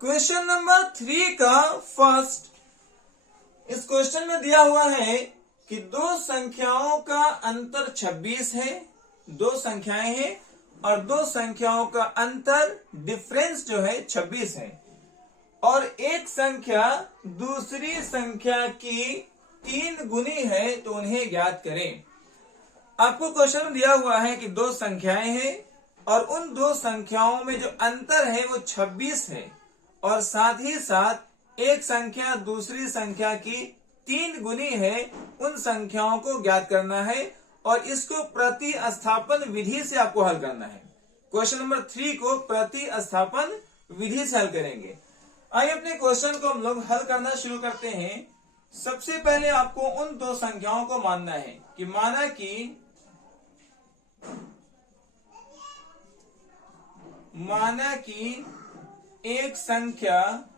Question number 3 का first, इस question में दिया हुआ है कि दो संख्याओं का अंतर 26 है। दो संख्याएं हैं और दो संख्याओं का अंतर डिफरेंस जो है 26 है, और एक संख्या दूसरी संख्या की 3 गुनी है, तो उन्हें ज्ञात करें। आपको क्वेश्चन में दिया हुआ है कि दो संख्याएं हैं और उन दो संख्याओं में जो अंतर है वो 26 है, और साथ ही साथ एक संख्या दूसरी संख्या की 3 गुनी है। उन संख्याओं को ज्ञात करना है और इसको प्रतिस्थापन विधि से आपको हल करना है। क्वेश्चन नंबर 3 को प्रतिस्थापन विधि से हल करेंगे। आइए अपने क्वेश्चन को हम लोग हल करना शुरू करते हैं। सबसे पहले आपको उन दो संख्याओं को मानना है कि माना कि एक संख्या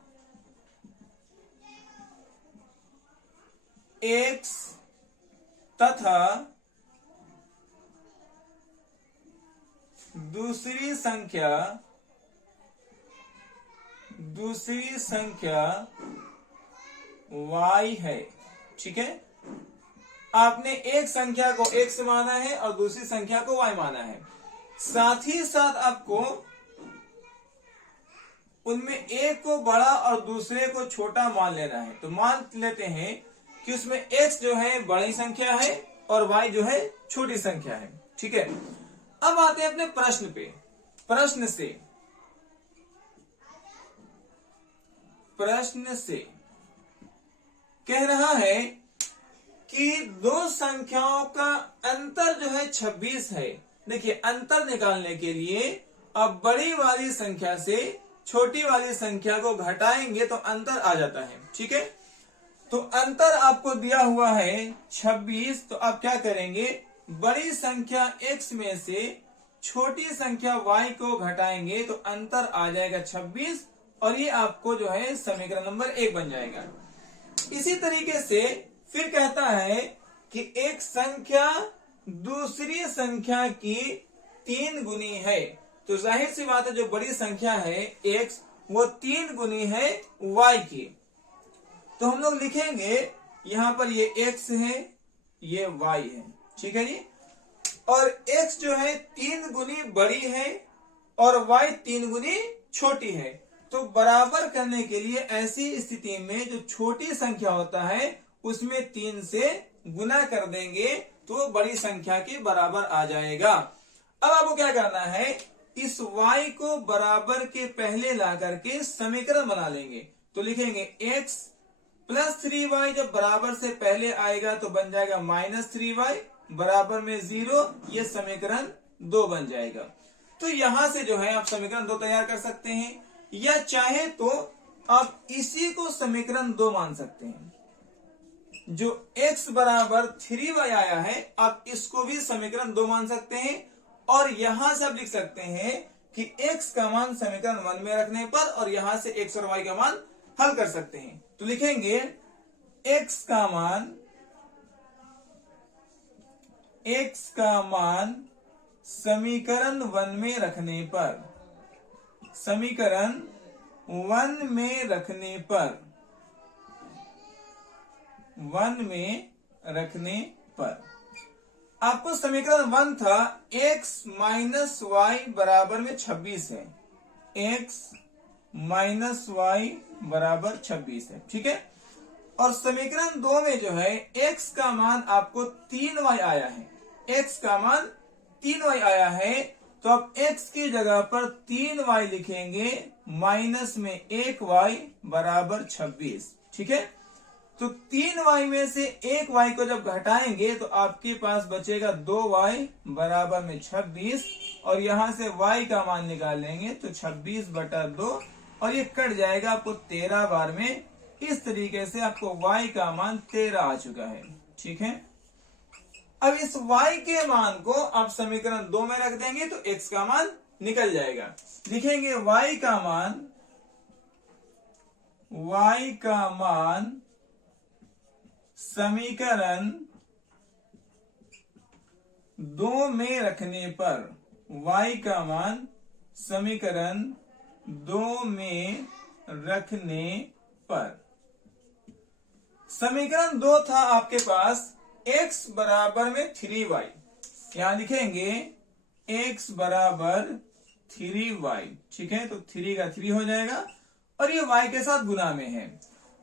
x तथा दूसरी संख्या y है। ठीक है, आपने एक संख्या को x माना है और दूसरी संख्या को y माना है। साथ ही साथ आपको उनमें एक को बड़ा और दूसरे को छोटा मान लेना है। तो मान लेते हैं कि उसमें x जो है बड़ी संख्या है और y जो है छोटी संख्या है। ठीक है, अब आते हैं अपने प्रश्न पे। प्रश्न से कह रहा है कि दो संख्याओं का अंतर जो है 26 है। देखिए, अंतर निकालने के लिए अब बड़ी वाली संख्या से छोटी वाली संख्या को घटाएंगे तो अंतर आ जाता है। ठीक है, तो अंतर आपको दिया हुआ है 26। तो आप क्या करेंगे, बड़ी संख्या x में से छोटी संख्या y को घटाएंगे तो अंतर आ जाएगा 26, और ये आपको जो है समीकरण नंबर 1 बन जाएगा। इसी तरीके से फिर कहता है कि एक संख्या दूसरी संख्या की 3 गुनी है। तो जाहिर सी बात है, जो बड़ी संख्या है x वो 3 गुनी है y की। तो हम लोग लिखेंगे यहां पर ये x है, ये y है। ठीक है जी, और x जो है 3 गुनी बड़ी है और y 3 गुनी छोटी है। तो बराबर करने के लिए ऐसी स्थिति में जो छोटी संख्या होता है उसमें 3 से गुना कर देंगे तो बड़ी संख्या के बराबर आ जाएगा। अब आपको क्या करना है, इस y को बराबर के पहले ला करके समीकरण बना लेंगे। तो लिखेंगे x प्लस 3y, जब बराबर से पहले आएगा तो बन जाएगा -3y, बराबर में 0, ये समीकरण 2 बन जाएगा। तो यहां से जो है आप समीकरण 2 तैयार कर सकते हैं, या चाहे तो आप इसी को समीकरण 2 मान सकते हैं। जो x बराबर 3y आया है, आप इसको भी समीकरण 2 मान सकते हैं, और यहां से आप लिख सकते हैं कि x का मान समीकरण 1 में रखने पर और यहां से x और y का मान हल कर सकते हैं। तो लिखेंगे x का मान समीकरण 1 में रखने पर आपको समीकरण 1 था x माइनस वाई बराबर में 26 है। x माइनस वाई बराबर 26 है। ठीक है, और समीकरण 2 में जो है x का मान आपको 3y आया है। x का मान 3y आया है, तो आप x की जगह पर 3y लिखेंगे, माइनस में 1y बराबर 26। ठीक है, तो 3y में से 1y को जब घटाएंगे तो आपके पास बचेगा 2y बराबर में 26, और यहां से y का मान निकाल लेंगे तो 26/2, और ये कट जाएगा आपको 13 बार में। इस तरीके से आपको y का मान 13 आ चुका है। ठीक है, अब इस y के मान को आप समीकरण 2 में रख देंगे तो x का मान निकल जाएगा। लिखेंगे y का मान समीकरण 2 में रखने पर, y का मान समीकरण 2 में रखने पर। समीकरण 2 था आपके पास x बराबर में 3y, यहां लिखेंगे x बराबर 3y, ठीक है। तो 3 का 3 हो जाएगा और ये y के साथ गुना में है।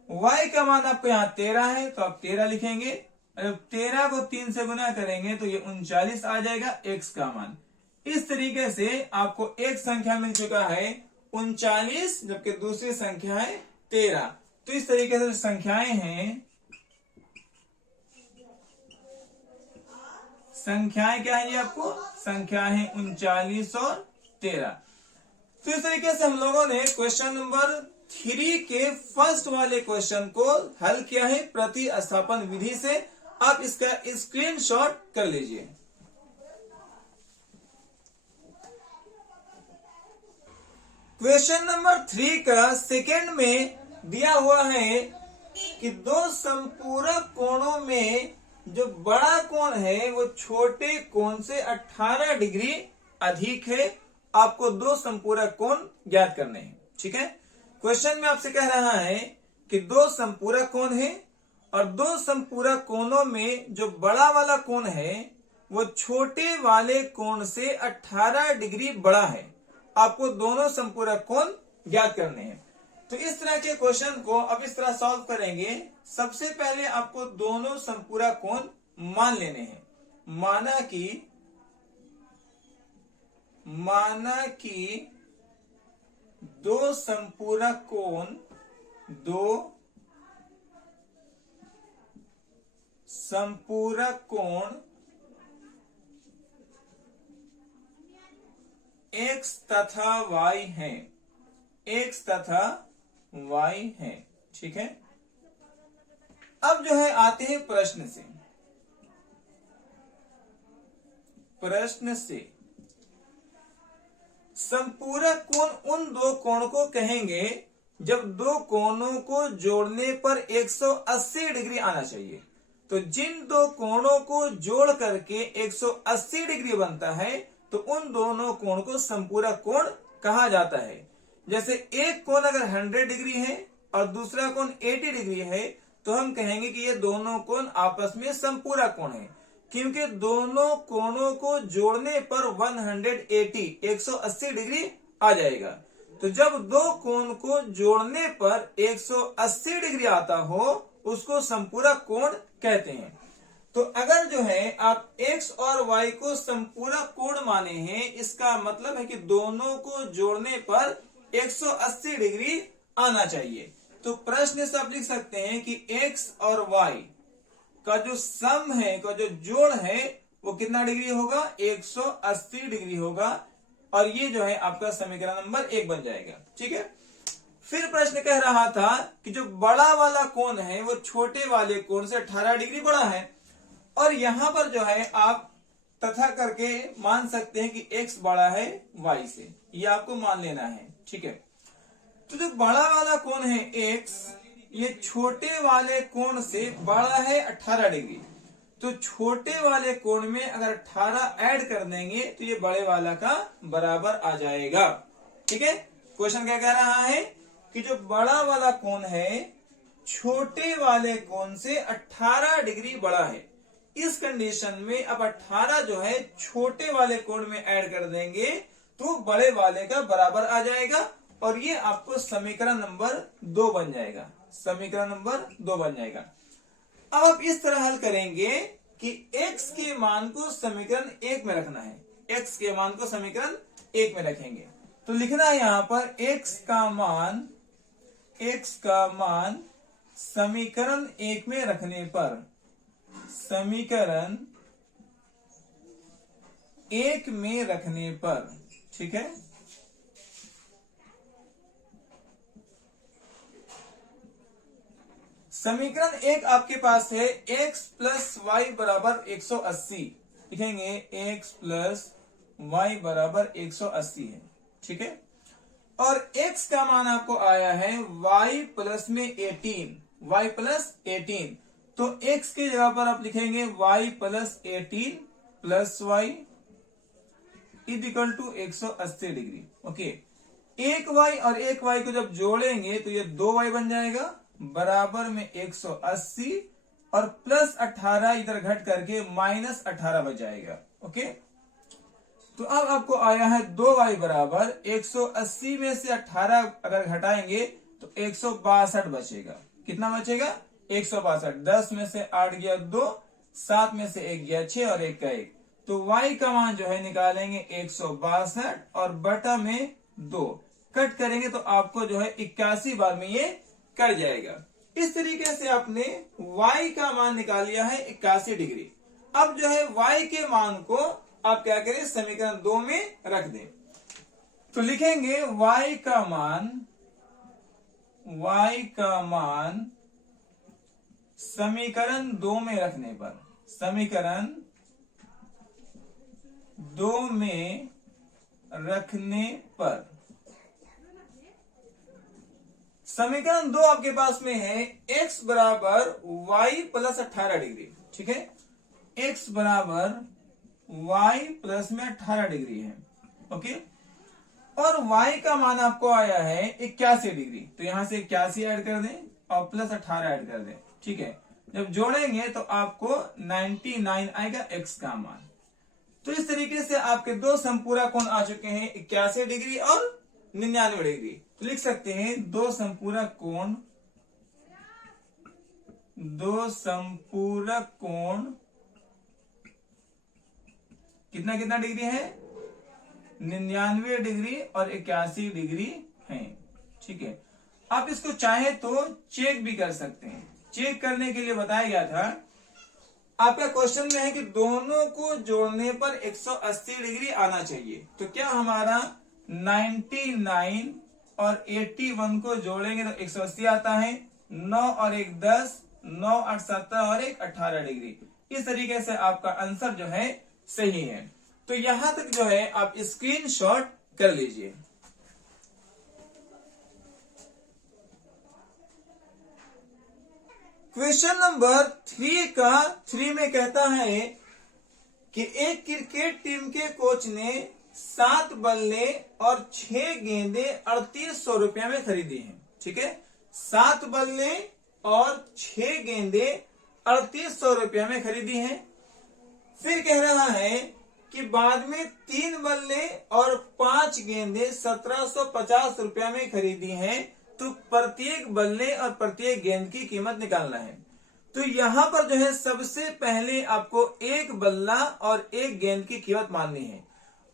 y का मान आपको यहाँ 13 है तो आप 13 लिखेंगे। जब 13 को 3 से गुना करेंगे तो ये 39 आ जाएगा x का मान। इस तरीके से आपको एक संख्या मिल चुका है 39, जबकि दूसरी संख्या है 13। तो इस तरीके से संख्याएं हैं, संख्याएं क्या है जी आपको, संख्याएं हैं 39 और 13। तो इस तरीके से हम लोगों ने क्वेश्चन नंबर 3 के फर्स्ट वाले क्वेश्चन को हल किया है प्रतिस्थापन विधि से। आप इसका स्क्रीनशॉट कर लीजिए। क्वेश्चन नंबर 3 का सेकेंड में दिया हुआ है कि दो संपूरक कोणों में जो बड़ा कोण है वो छोटे कोण से 18 डिग्री अधिक है। आपको दो संपूरक कोण ज्ञात करने हैं, ठीक है। क्वेश्चन में आपसे कह रहा है कि दो संपूरक कोण है और दो संपूरक कोणों में जो बड़ा वाला कोण है वो छोटे वाले कोण से 18 डिग्री बड़ा है। आपको दोनों संपूरक कोण ज्ञात करने हैं। तो इस तरह के क्वेश्चन को अब इस तरह सॉल्व करेंगे। सबसे पहले आपको दोनों संपूरक कोण मान लेने हैं। माना कि दो संपूरक कोण x तथा y है, x तथा y है, ठीक है। अब जो है आते हैं प्रश्न से। संपूरक कोण उन दो कोण को कहेंगे जब दो कोणों को जोड़ने पर 180 डिग्री आना चाहिए। तो जिन दो कोणों को जोड़ करके 180 डिग्री बनता है तो उन दोनों कोण को संपूरक कोण कहा जाता है। जैसे एक कोण अगर 100 डिग्री है और दूसरा कोण 80 डिग्री है तो हम कहेंगे कि ये दोनों कोण आपस में संपूरक कोण है, क्योंकि दोनों कोणों को जोड़ने पर 180 डिग्री आ जाएगा। तो जब दो कोण को जोड़ने पर 180 डिग्री आता हो उसको संपूरक कोण कहते हैं। तो अगर जो है आप x और y को संपूरक कोण माने हैं, इसका मतलब है कि दोनों को जोड़ने पर 180 डिग्री आना चाहिए। तो प्रश्न से आप लिख सकते हैं कि x और y का जो सम है, का जो जोड़ है वो कितना डिग्री होगा, 180 डिग्री होगा। और ये जो है आपका समीकरण नंबर 1 बन जाएगा, ठीक है। फिर प्रश्न कह रहा था कि जो बड़ा वाला कोण है वो छोटे वाले कोण से 18 डिग्री बड़ा है। और यहां पर जो है आप तथा करके मान सकते हैं कि x बड़ा है y से, ये आपको मान लेना है, ठीक है। तो जो बड़ा वाला कोण है x, ये छोटे वाले कोण से बड़ा है 18 डिग्री। तो छोटे वाले कोण में अगर 18 ऐड कर देंगे तो ये बड़े वाला का बराबर आ जाएगा, ठीक है। क्वेश्चन क्या कह रहा है कि जो बड़ा वाला कोण है छोटे वाले कोण से 18 डिग्री बड़ा है। इस कंडीशन में अब 18 जो है छोटे वाले कोण में ऐड कर देंगे तो बड़े वाले का बराबर आ जाएगा और ये आपको समीकरण नंबर 2 बन जाएगा, समीकरण नंबर 2 बन जाएगा। अब आप इस तरह हल करेंगे कि x के मान को समीकरण 1 में रखना है, x के मान को समीकरण 1 में रखेंगे। तो लिखना है यहां पर x का मान समीकरण 1 में रखने पर, समीकरण 1 में रखने पर, ठीक है। समीकरण 1 आपके पास है x प्लस वाई बराबर 180, लिखेंगे x प्लस वाई बराबर 180 है, ठीक है। और x का मान आपको आया है y प्लस में 18, y प्लस 18। तो x की जगह पर आप लिखेंगे y प्लस 18 प्लस Y is equal to 180 degree, okay. एक वाई और एक वाई को जब जोड़ेंगे तो ये 2y बन जाएगा, बराबर में 180 और प्लस 18 इधर घट करके माइनस 18 बच जाएगा। ओके, तो अब आपको आया है 2y बराबर 180 में से 18 अगर घटाएंगे तो 162 बचेगा। कितना बचेगा? 162। 10 में से 8 गया 2, 7 में से 1 गया 6 और 1 का 1, तो y का मान जो है निकालेंगे 162 और बटा में 2 कट करेंगे तो आपको जो है 81 बार में ये कट जाएगा। इस तरीके से आपने y का मान निकाल लिया है 81 डिग्री। अब जो है y के मान को आप क्या करें, समीकरण 2 में रख दें। तो लिखेंगे y का मान समीकरण 2 में रखने पर, समीकरण 2 में रखने पर, समीकरण 2 आपके पास में है x बराबर y प्लस 18 डिग्री। ठीक है, x बराबर y प्लस में 18 डिग्री है। ओके, और y का मान आपको आया है 81 डिग्री, तो यहां से 81 ऐड कर दें और प्लस 18 ऐड कर दें। ठीक है, जब जोड़ेंगे तो आपको 99 आएगा x का मान। तो इस तरीके से आपके दो समपूरा कोण आ चुके हैं, 81 डिग्री और 99 डिग्री। तो लिख सकते हैं दो समपूरक कोण कितना कितना डिग्री है? 99 डिग्री और 81 डिग्री है। ठीक है, आप इसको चाहे तो चेक भी कर सकते हैं। चेक करने के लिए बताया गया था, आपका क्वेश्चन में है कि दोनों को जोड़ने पर 180 डिग्री आना चाहिए। तो क्या हमारा 99 और 81 को जोड़ेंगे तो 180 आता है, 9 और 1 10, 9 8 17 और 1 18 डिग्री। इस तरीके से आपका आंसर जो है सही है। तो यहां तक जो है आप स्क्रीनशॉट कर लीजिए। क्वेश्चन नंबर 3 में कहता है कि एक क्रिकेट टीम के कोच ने 7 बल्ले और 6 गेंदे 3800 रुपया में खरीदी हैं। ठीक है, 7 बल्ले और 6 गेंदे 3800 रुपया में खरीदी हैं। फिर कह रहा है कि बाद में 3 बल्ले और 5 गेंदे 1750 रुपया में खरीदी हैं। तो प्रत्येक बल्ले और प्रत्येक गेंद की कीमत निकालना है। तो यहां पर जो है सबसे पहले आपको एक बल्ला और एक गेंद की कीमत माननी है,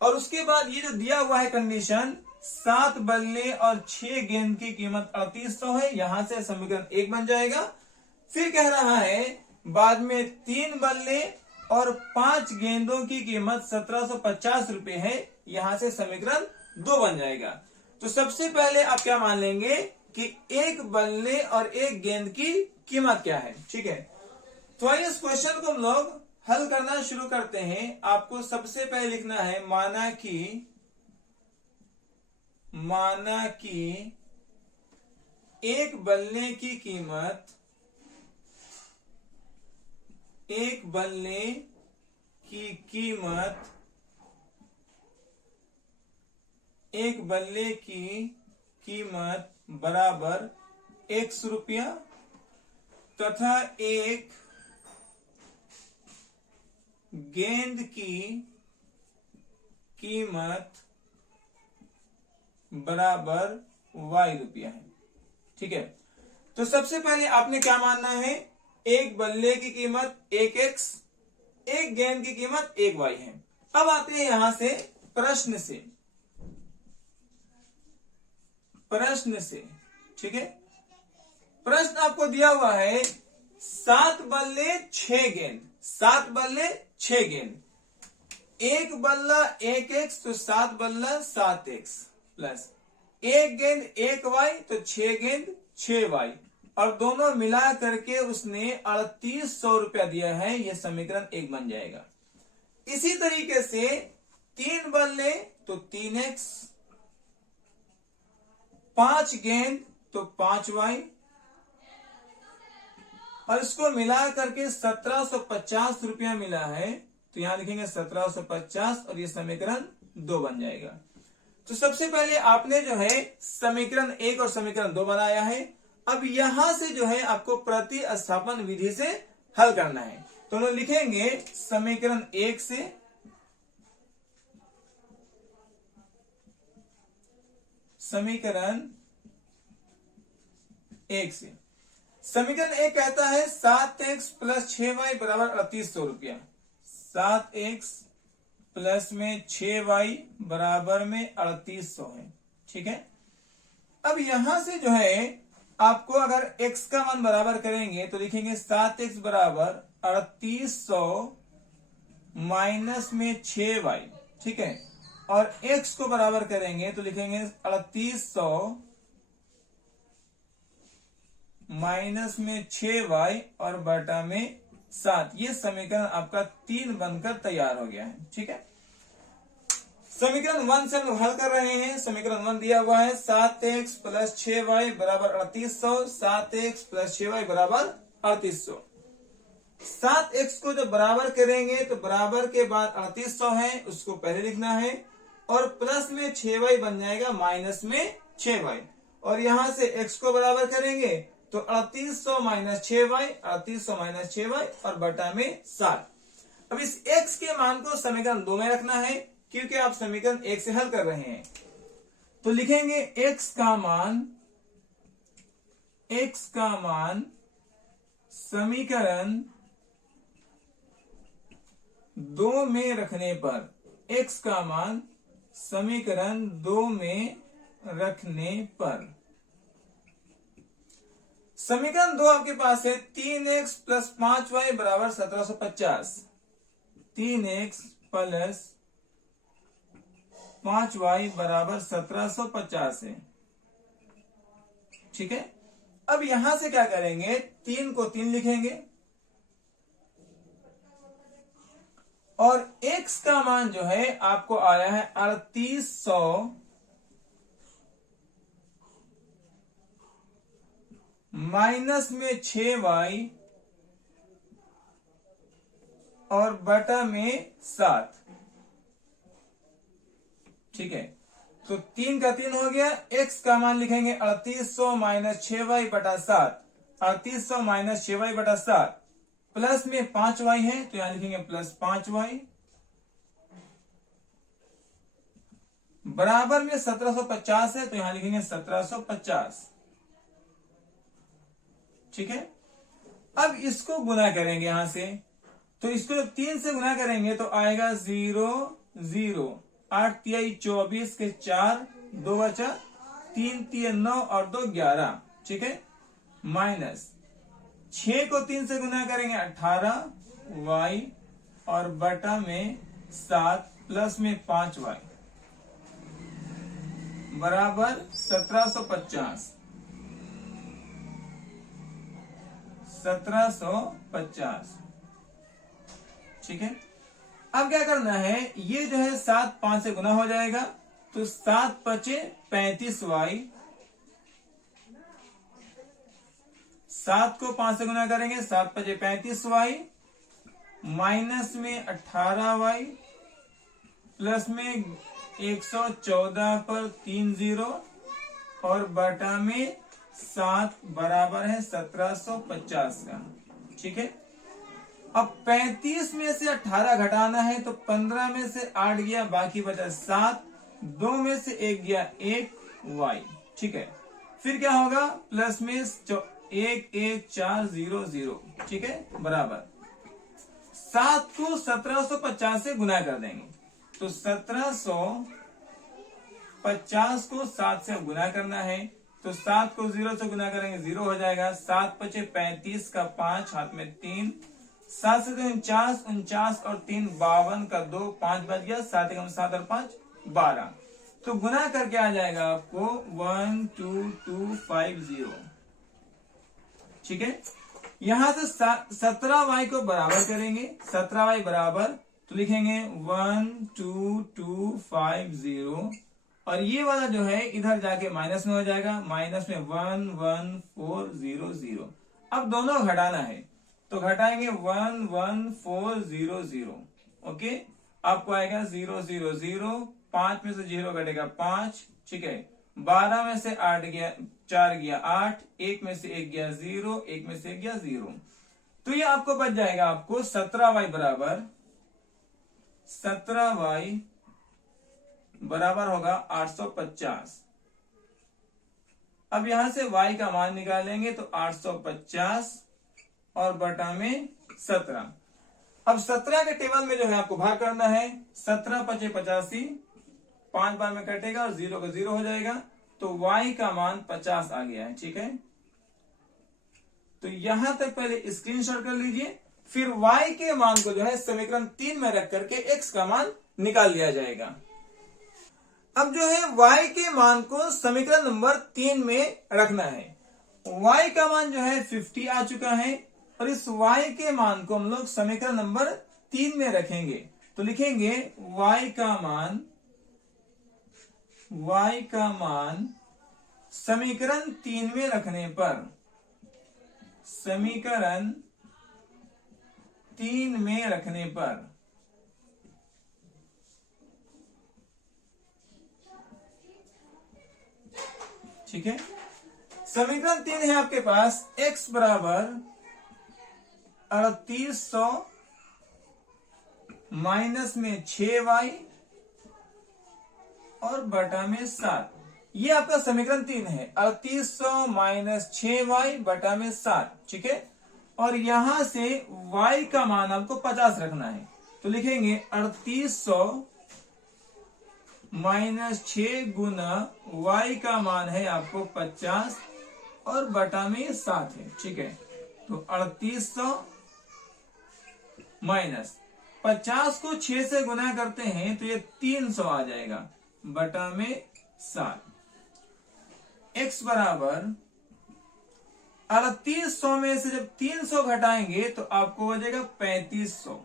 और उसके बाद ये जो दिया हुआ है कंडीशन, 7 बल्ले और 6 गेंद की कीमत 3800 है, यहां से समीकरण 1 बन जाएगा। फिर कह रहा है बाद में 3 बल्ले और 5 गेंदों की कीमत 1750 रुपए है, यहां से समीकरण 2 बन जाएगा। तो सबसे पहले आप क्या मान लेंगे कि एक बल्ले और एक गेंद की कीमत क्या है। ठीक है, तो आइए इस क्वेश्चन को हम लोग हल करना शुरू करते हैं। आपको सबसे पहले लिखना है माना कि एक बल्ले की कीमत, एक बल्ले की कीमत, एक बल्ले की कीमत बराबर 100 रुपया तथा एक गेंद की कीमत बराबर y रुपया है। ठीक है, तो सबसे पहले आपने क्या मानना है, एक बल्ले की कीमत 1x, एक गेंद की कीमत 1y है। अब आते हैं यहां से प्रश्न से। ठीक है, प्रश्न आपको दिया हुआ है 7 बल्ले 6 गेंद, 7 बल्ले 6 गेंद, एक बल्ला 1x तो 7 बल्ला 7x प्लस एक गेंद 1y तो 6 गेंद 6y, और दोनों मिला करके उसने 3800 रुपया दिया है। यह समीकरण 1 बन जाएगा। इसी तरीके से 3 बल्ले तो 3x, 5 गेंद तो 5y, और इसको मिला करके 1750 रुपया मिला है। तो यहां लिखेंगे 1750 और ये समीकरण 2 बन जाएगा। तो सबसे पहले आपने जो है समीकरण 1 और समीकरण 2 बनाया है। अब यहां से जो है आपको प्रतिस्थापन विधि से हल करना है। तो हम लिखेंगे समीकरण 1 से समीकरण 1 से समीकरण 1 कहता है 7x प्लस 6y बराबर 3800 रुपया। 7x प्लस में 6y बराबर में 3800 है। ठीक है। अब यहां से जो है आपको अगर x का मान बराबर करेंगे तो लिखेंगे 7x बराबर 3800 माइनस में 6y। ठीक है। और x को बराबर करेंगे तो लिखेंगे 3800 माइनस में 6y और बटा में 7। ये समीकरण आपका 3 बनकर तैयार हो गया है। ठीक है। समीकरण 1 से हम लोग हल कर रहे हैं। समीकरण 1 दिया हुआ है 7x प्लस 6y बराबर 3800। 7x प्लस 6y बराबर 3800। 7x को जब बराबर करेंगे तो बराबर के बाद 3800 है, उसको पहले लिखना है, और प्लस में 6y बन जाएगा माइनस में 6y। और यहां से x को बराबर करेंगे तो 3800 माइनस 6y, 3800 माइनस 6y और बटा में 7। अब इस x के मान को समीकरण 2 में रखना है क्योंकि आप समीकरण 1 से हल कर रहे हैं। तो लिखेंगे x का मान समीकरण 2 में रखने पर, x का मान समीकरण 2 में रखने पर समीकरण 2 आपके पास है 3x प्लस 5y बराबर 1750। 3x प्लस 5y बराबर 1750 है। ठीक है। अब यहां से क्या करेंगे, 3 को 3 लिखेंगे और x का मान जो है आपको आया है 3800 माइनस में 6y और बटा में 7। ठीक है। तो 3 का 3 हो गया। x का मान लिखेंगे 3800 माइनस 6y बटा 7। 3800 माइनस 6y बटा 7 प्लस में 5y है तो यहां लिखेंगे प्लस 5y बराबर में 1750 है तो यहां लिखेंगे 1750। ठीक है। अब इसको गुना करेंगे यहां से, तो इसको जब 3 से गुना करेंगे तो आएगा 0 0 8 तिहाई 24 के 4 2 बचा 3 तिया 9 और 2 11। ठीक है। माइनस 6 को 3 से गुना करेंगे 18y और बटा में 7 प्लस में 5y बराबर 1750। 1750। ठीक है। अब क्या करना है, ये जो है 7 5 से गुना हो जाएगा तो 7 पचे 35y। 7 को 5 से गुना करेंगे 7 पचे 35y माइनस में 18y प्लस में 114 पर 3 0 और बटा में 7 बराबर है 1750 का। ठीक है। अब 35 में से 18 घटाना है तो 15 में से 8 गया, बाकी बचा 7, 2 में से 1 गया 1y। ठीक है। फिर क्या होगा, प्लस में 1 1 4 0 0। ठीक है। बराबर 7 को 1750 से गुना कर देंगे तो 1750 को 7 से गुना करना है तो 7 को 0 से गुना करेंगे 0 हो जाएगा। 7 पचे 35 का 5 हाथ में 3, 7 से 49 49 और 3 52 का 2 5 बच गया। 7 एकम 7 और 5 12। तो गुना करके आ जाएगा आपको 12250। ठीक है। यहां से 17y को बराबर करेंगे। 17y बराबर तो लिखेंगे 12250 और ये वाला जो है इधर जाके माइनस में हो जाएगा, माइनस में 11400। अब दोनों घटाना है तो घटाएंगे 11400। ओके। आपको आएगा 0 0 0 5 में से 0 घटेगा 5, ठीक है। 12 में से 8 गया, 4 गया 8, 1 में से 1 गया 0, 1 में से 1 गया 0। तो ये आपको बच जाएगा आपको 17y बराबर 17y बराबर होगा 850। अब यहां से y का मान निकालेंगे तो 850 और बटा में 17। अब 17 के टेबल में जो है आपको भाग करना है। 17 पचे 85, 5 बार में कटेगा और 0 का 0 हो जाएगा, तो y का मान 50 आ गया है, ठीक है। तो यहां तक पहले स्क्रीनशॉट कर लीजिए, फिर y के मान को जो है समीकरण 3 में रख करके x का मान निकाल लिया जाएगा। अब जो है y के मान को समीकरण नंबर 3 में रखना है। y का मान जो है 50 आ चुका है और इस y के मान को हम लोग समीकरण नंबर 3 में रखेंगे। तो लिखेंगे y का मान समीकरण 3 में रखने पर, समीकरण 3 में रखने पर ठीक है। समीकरण 3 है आपके पास x बराबर 3800 माइनस में 6y और बटा में 7। ये आपका समीकरण 3 है। 3800 माइनस 6y बटा में 7, ठीक है। और यहां से y का मान आपको 50 रखना है, तो लिखेंगे 3800 माइनस 6 गुना y का मान है आपको 50 और बटा में 7 है, ठीक है। तो 3800 माइनस 50 को 6 से गुना करते हैं तो ये 300 आ जाएगा बटा में 7। x बराबर 3800 में से जब 300 घटाएंगे तो आपको हो जाएगा 3500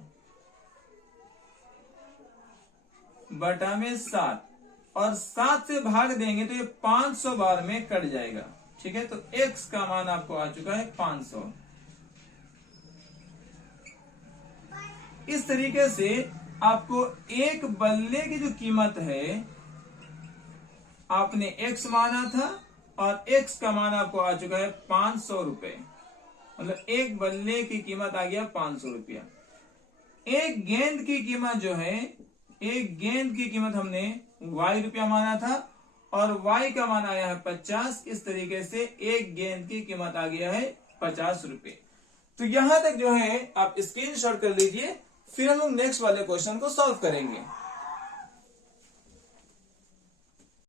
बटा में 7 और 7 से भाग देंगे तो ये 500 बार में कट जाएगा, ठीक है। तो x का मान आपको आ चुका है 500। इस तरीके से आपको एक बल्ले की जो कीमत है आपने x माना था और x का मान आपको आ चुका है 500 रुपए, मतलब एक बल्ले की कीमत आ गया 500 रुपया। एक गेंद की कीमत जो है, एक गेंद की कीमत हमने y रुपया माना था और y का मान आया है 50। इस तरीके से एक गेंद की कीमत आ गया है 50 रुपए। तो यहां तक जो है आप स्क्रीनशॉट कर लीजिए, फिर हम लोग नेक्स्ट वाले क्वेश्चन को सॉल्व करेंगे।